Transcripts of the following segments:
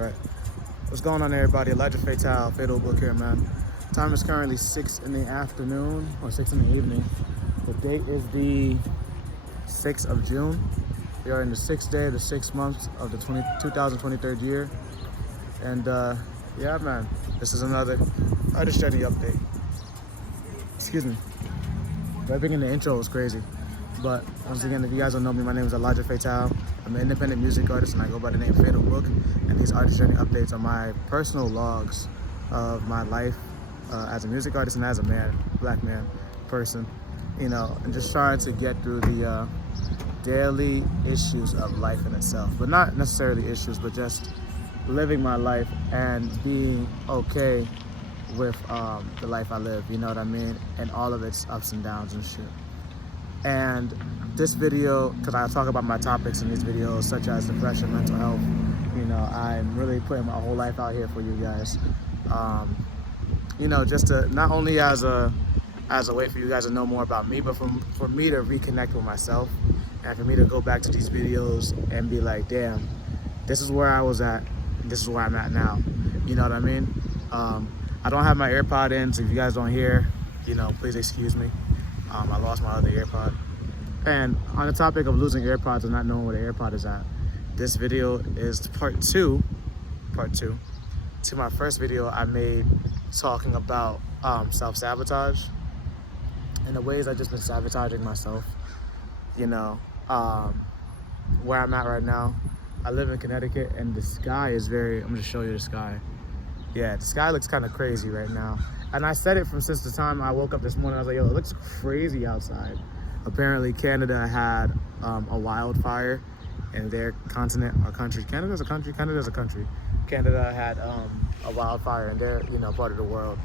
Alright. What's going on, everybody? Elijah Fatal, Fatal Book here, man. Time is currently 6 in the afternoon, or 6 in the evening. The date is the 6th of June. We are in the 6th day of the 6th month of the 2023 year. And yeah, man, this is another artist journey update. Excuse me. Rapping in the intro was crazy. But once again, if you guys don't know me, my name is Elijah Fatal. I'm an independent music artist and I go by the name Fatal Book. And these artist journey updates are my personal logs of my life as a music artist and as a man, black man, person. You know, and just trying to get through the daily issues of life in itself. But not necessarily issues, but just living my life and being okay with the life I live, you know what I mean? And all of its ups and downs and shit. And this video, because I talk about my topics in these videos, such as depression, mental health, you know, I'm really putting my whole life out here for you guys. You know, just to, not only as a way for you guys to know more about me, but for me to reconnect with myself and for me to go back to these videos and be like, damn, this is where I was at, this is where I'm at now. You know what I mean? I don't have my AirPod in, so if you guys don't hear, you know, please excuse me. I lost my other AirPod. And on the topic of losing AirPods and not knowing where the AirPod is at, this video is part two to my first video I made talking about self-sabotage and the ways I've just been sabotaging myself. You know, where I'm at right now, I live in Connecticut and the sky is I'm gonna show you the sky. Yeah, the sky looks kind of crazy right now. And I said it since the time I woke up this morning. I was like, yo, it looks crazy outside. Apparently Canada had a wildfire in their continent or country. Canada's a country? Canada's a country. Canada had a wildfire in their, you know, part of the world.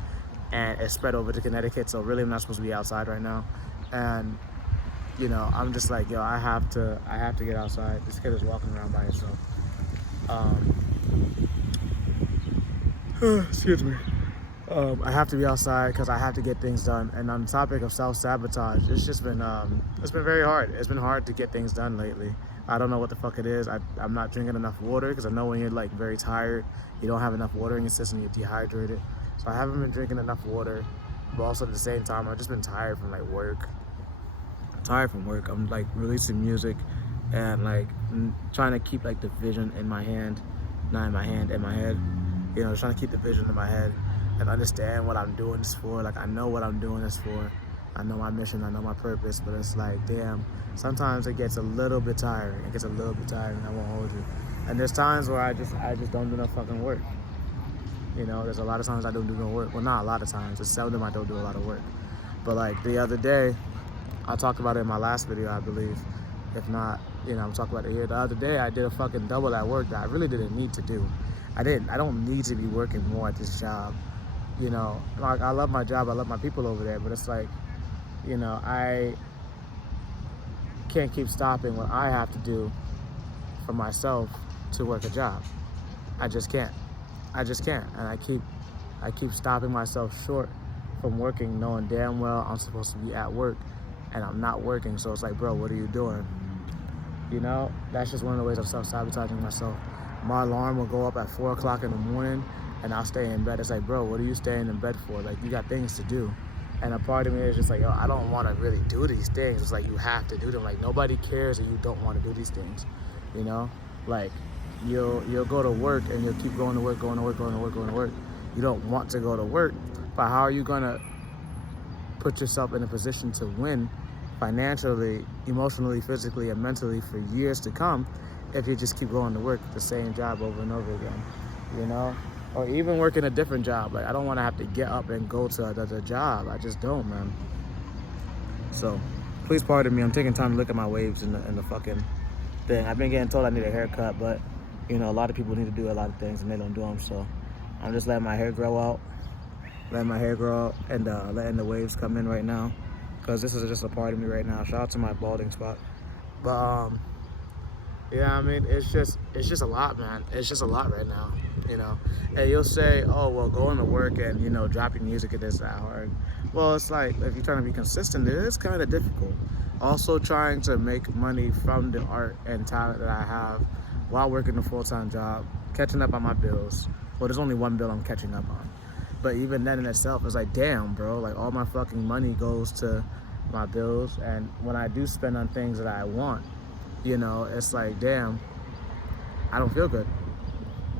And it spread over to Connecticut, so really I'm not supposed to be outside right now. And, you know, I'm just like, yo, I have to get outside. This kid is walking around by himself. Excuse me. I have to be outside because I have to get things done. And on the topic of self-sabotage, it's just been very hard. It's been hard to get things done lately. I don't know what the fuck it is. I'm not drinking enough water because I know when you're like very tired, you don't have enough water in your system, you're dehydrated. So I haven't been drinking enough water, but also at the same time, I've just been tired from like work. I'm tired from work. I'm like releasing music and like trying to keep like the vision in my hand, not in my hand, in my head. You know, trying to keep the vision in my head and understand what I'm doing this for. Like, I know what I'm doing this for. I know my mission, I know my purpose, but it's like, damn, sometimes it gets a little bit tiring. It gets a little bit tiring, I won't hold you. And there's times where I just don't do no fucking work. You know, there's a lot of times I don't do no work. Well, not a lot of times. It's seldom I don't do a lot of work. But like the other day, I talked about it in my last video, I believe. If not, you know, I'm talking about it here. The other day, I did a fucking double at work that I really didn't need to do. I don't need to be working more at this job. You know, like I love my job, I love my people over there, but it's like, you know, I can't keep stopping what I have to do for myself to work a job. I just can't. And I keep stopping myself short from working, knowing damn well I'm supposed to be at work and I'm not working. So it's like, bro, what are you doing? You know, that's just one of the ways I'm self-sabotaging myself. My alarm will go up at 4 o'clock in the morning and I'll stay in bed. It's like, bro, what are you staying in bed for? Like, you got things to do. And a part of me is just like, yo, I don't want to really do these things. It's like, you have to do them. Like, nobody cares that you don't want to do these things, you know? Like, you'll go to work and you'll keep going to work. You don't want to go to work, but how are you going to put yourself in a position to win financially, emotionally, physically, and mentally for years to come if you just keep going to work the same job over and over again, you know? Or even working a different job. Like, I don't want to have to get up and go to another job. I just don't, man. So, please pardon me. I'm taking time to look at my waves in the fucking thing. I've been getting told I need a haircut, but, you know, a lot of people need to do a lot of things and they don't do them. So, I'm just letting my hair grow out. And letting the waves come in right now. Because this is just a part of me right now. Shout out to my balding spot. But, yeah, I mean, it's just a lot, man. It's just a lot right now, you know. And you'll say, oh, well, going to work and, you know, dropping music, it is that hard. Well, it's like, if you're trying to be consistent, it is kind of difficult. Also trying to make money from the art and talent that I have while working a full-time job catching up on my bills. Well, there's only one bill I'm catching up on. But even then in itself, it's like, damn, bro, like all my fucking money goes to my bills. And when I do spend on things that I want, you know, it's like, damn, I don't feel good,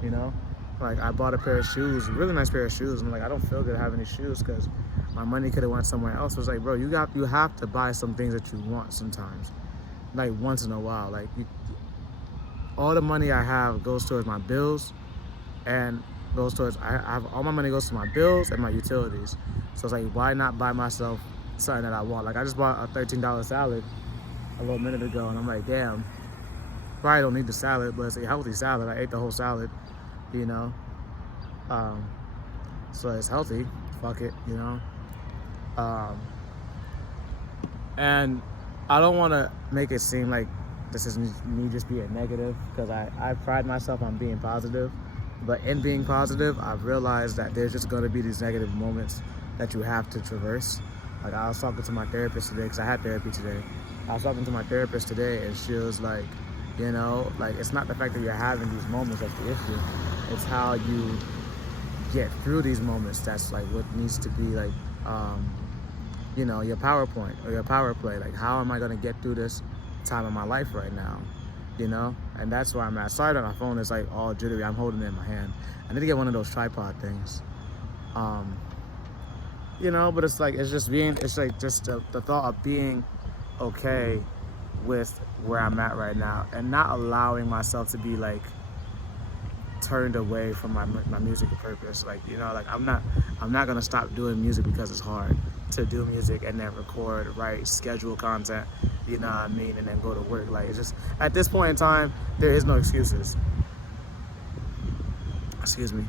you know? Like I bought a pair of shoes, a really nice pair of shoes, and like I don't feel good having these shoes because my money could have went somewhere else. It was like, bro, you have to buy some things that you want sometimes, like once in a while. Like all the money I have goes towards my bills, and goes towards I have all my money goes to my bills and my utilities. So it's like, why not buy myself something that I want? Like I just bought a $13 salad a little minute ago, and I'm like, damn, probably don't need the salad, but it's a healthy salad. I ate the whole salad, you know. So it's healthy. Fuck it, you know. And I don't want to make it seem like this is me just being negative, because I pride myself on being positive. But in being positive, I've realized that there's just going to be these negative moments that you have to traverse. Like I was talking to my therapist today, because I had therapy today. I was talking to my therapist today, and she was like, you know, like it's not the fact that you're having these moments that's the issue. It's how you get through these moments that's like what needs to be like, you know, your PowerPoint or your power play. Like, how am I going to get through this time of my life right now? You know, and that's where I'm at. Sorry that my phone is like all jittery. I'm holding it in my hand. I need to get one of those tripod things. You know, but it's like, it's like just the thought of being okay with where I'm at right now and not allowing myself to be like turned away from my musical purpose. Like, you know, like I'm not gonna stop doing music because it's hard to do music and then record, write, schedule content, you know what I mean, and then go to work. Like, it's just, at this point in time, there is no excuses. Excuse me.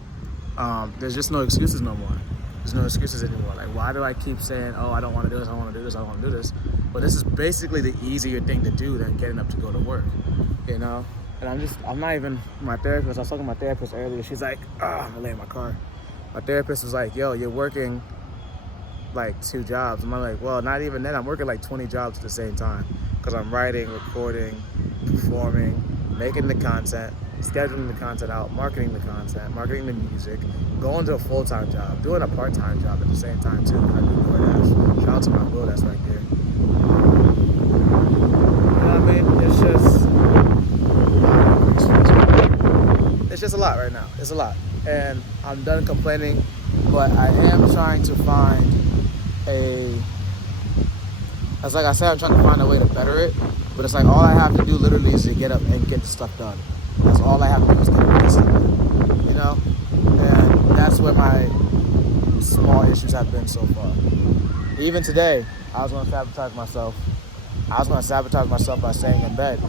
There's just no excuses no more. There's no excuses anymore. Like, why do I keep saying, oh, I don't want to do this, I don't want to do this, I don't want to do this? But this is basically the easier thing to do than getting up to go to work, you know? And I'm not even my therapist. I was talking to my therapist earlier. She's like, I'm gonna lay in my car. My therapist was like, yo, you're working like 2 jobs. And I'm like, well, not even then. I'm working like 20 jobs at the same time, because I'm writing, recording, performing, making the content, scheduling the content out, marketing the content, marketing the music, going to a full-time job, doing a part-time job at the same time too. I do DoorDash. Shout out to my DoorDash right there. You know what I mean? It's just a lot right now. It's a lot. And I'm done complaining, but I am trying to find as like I said, I'm trying to find a way to better it, but it's like all I have to do literally is to get up and get the stuff done. That's all I have to do is get up and get the stuff done, you know? And that's where my small issues have been so far. Even today, I was gonna sabotage myself by staying in bed.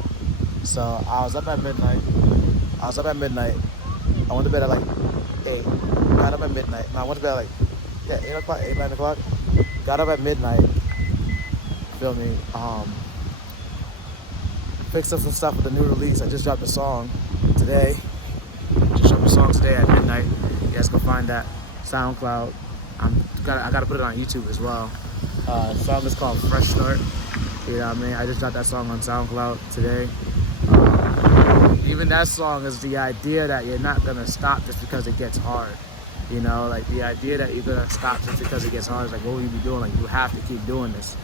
So I was up at midnight. I went to bed at like 8. Got up at midnight. No, I went to bed at like 8 o'clock, 8, 9 o'clock. Got up at midnight. Feel me? Fixed up some stuff with the new release. I just dropped a song today. At midnight. You guys can find that SoundCloud. I gotta put it on YouTube as well. The song is called Fresh Start. You know what I mean? I just dropped that song on SoundCloud today. Even that song is the idea that you're not gonna stop just because it gets hard. You know, like the idea that you're gonna stop just because it gets hard is like, what will you be doing? Like, you have to keep doing this.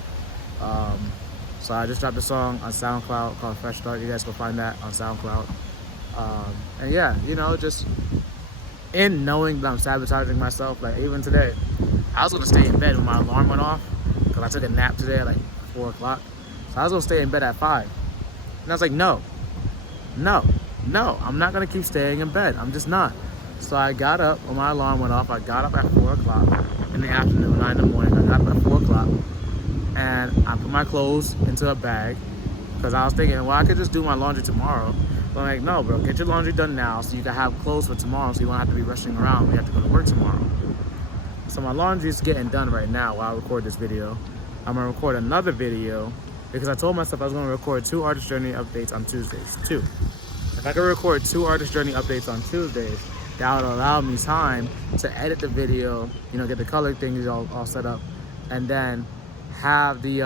So I just dropped a song on SoundCloud called Fresh Start. You guys can find that on SoundCloud. And yeah, you know, just in knowing that I'm sabotaging myself, like even today, I was gonna stay in bed when my alarm went off, because I took a nap today at like 4 o'clock. So I was gonna stay in bed at 5. And I was like, no, I'm not gonna keep staying in bed. I'm just not. So I got up when my alarm went off. I got up at 4 o'clock in the afternoon, 9 in the morning. I got up at 4 o'clock and I put my clothes into a bag, because I was thinking, well, I could just do my laundry tomorrow. But I'm like, no, bro, get your laundry done now so you can have clothes for tomorrow, so you won't have to be rushing around when you have to go to work tomorrow. So my laundry is getting done right now while I record this video. I'm gonna record another video because I told myself I was gonna record 2 artist journey updates on Tuesdays. 2. If I could record 2 artist journey updates on Tuesdays, that would allow me time to edit the video, you know, get the color things all set up, and then have the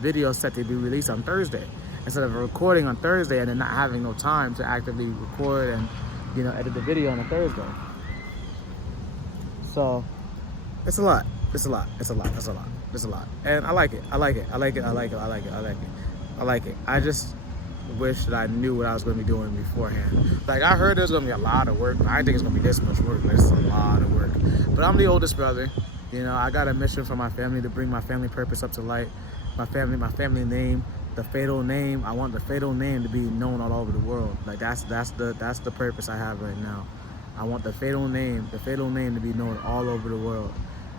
video set to be released on Thursday. instead of recording on Thursday and then not having no time to actively record and, you know, edit the video on a Thursday. So it's a lot. It's a lot. It's a lot. It's a lot. It's a lot. And I like it. I like it. I like it. I like it. I like it. I like it. I like it. I just wish that I knew what I was going to be doing beforehand. Like, I heard there's going to be a lot of work. I didn't think it's going to be this much work, but it's a lot of work. But I'm the oldest brother. You know, I got a mission for my family to bring my family purpose up to light. My family name, the fatal name. I want the fatal name to be known all over the world. Like, that's the purpose I have right now. I want the fatal name to be known all over the world.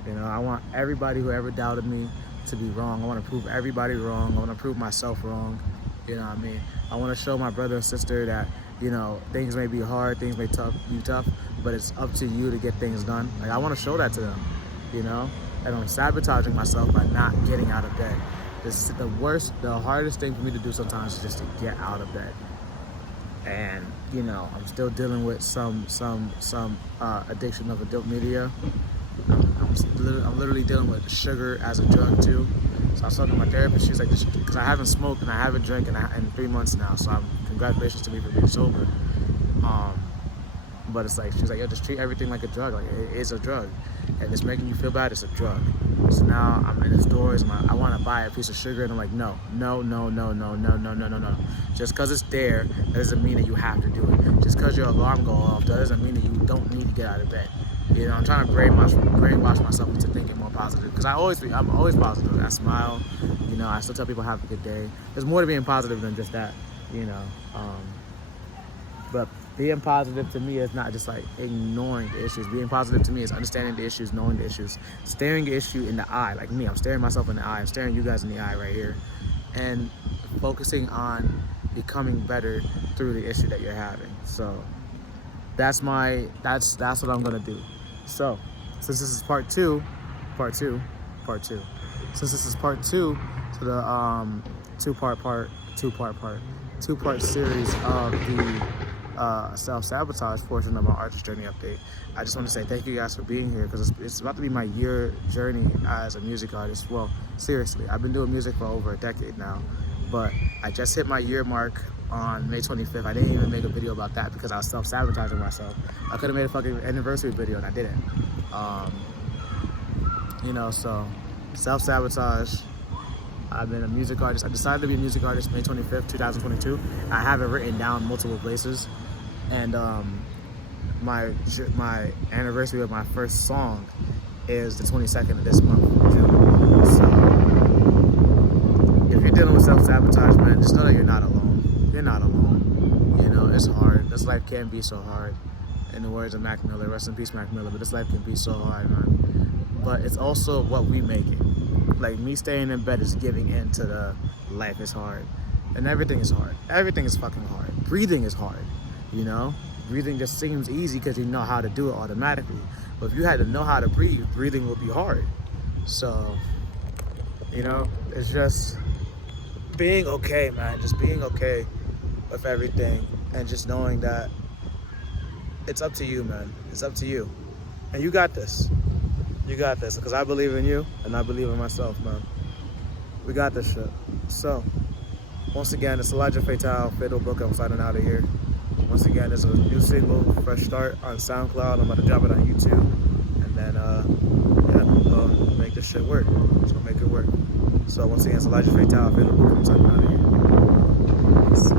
You know, I want everybody who ever doubted me to be wrong. I want to prove everybody wrong. I want to prove myself wrong. You know what I mean? I want to show my brother and sister that, you know, things may be hard, things may be tough, but it's up to you to get things done. Like, I want to show that to them, you know? And I'm sabotaging myself by not getting out of bed. This is the hardest thing for me to do sometimes is just to get out of bed. And, you know, I'm still dealing with some addiction of adult media. I'm literally dealing with sugar as a drug too. So I was talking to my therapist. She's like, because I haven't smoked and I haven't drank in 3 months now. So congratulations to me for being sober. But it's like, she's like, yo, just treat everything like a drug. Like, it is a drug, and it's making you feel bad. It's a drug. So now I'm in the stores and I want to buy a piece of sugar, and I'm like, no. Just because it's there, that doesn't mean that you have to do it. Just because your alarm goes off, that doesn't mean that you don't need to get out of bed. You know, I'm trying to brainwash myself into thinking more positive, because I'm always positive. I smile, you know, I still tell people have a good day. There's more to being positive than just that, you know. But being positive to me is not just like ignoring the issues. Being positive to me is understanding the issues, knowing the issues, staring the issue in the eye. Like me, I'm staring myself in the eye. I'm staring you guys in the eye right here, and focusing on becoming better through the issue that you're having. So that's what I'm gonna do. So since this is part two. Since this is part two to the two-part series of the self-sabotage portion of my artist journey update, I just want to say thank you guys for being here, because it's about to be my year journey as a music artist. Well, seriously, I've been doing music for over a decade now, but I just hit my year mark on May 25th. I didn't even make a video about that because I was self-sabotaging myself. I could have made a fucking anniversary video and I didn't. You know, so self-sabotage. I've been a music artist. I decided to be a music artist May 25th, 2022. I have it written down multiple places. And my anniversary of my first song is the 22nd of this month, June. So if you're dealing with self-sabotage, man, just know that you're not alone. You're not alone. You know, it's hard. This life can be so hard. In the words of Mac Miller, rest in peace, Mac Miller, but this life can be so hard, man. But it's also what we make it. Like, me staying in bed is giving in to the life is hard. And everything is hard. Everything is fucking hard. Breathing is hard, you know? Breathing just seems easy because you know how to do it automatically. But if you had to know how to breathe, breathing would be hard. So, you know, it's just being okay, man. Just being okay with everything, and just knowing that it's up to you, man. It's up to you. And you got this. You got this, because I believe in you, and I believe in myself, man. We got this shit. So, once again, it's Elijah Fatal, Fatal Book. I'm signing out of here. Once again, there's a new single, Fresh Start, on SoundCloud. I'm about to drop it on YouTube. And then, we'll make this shit work. Just gonna make it work. So, once again, it's Elijah Fatal, Fatal Book. I'm signing out of here. Peace.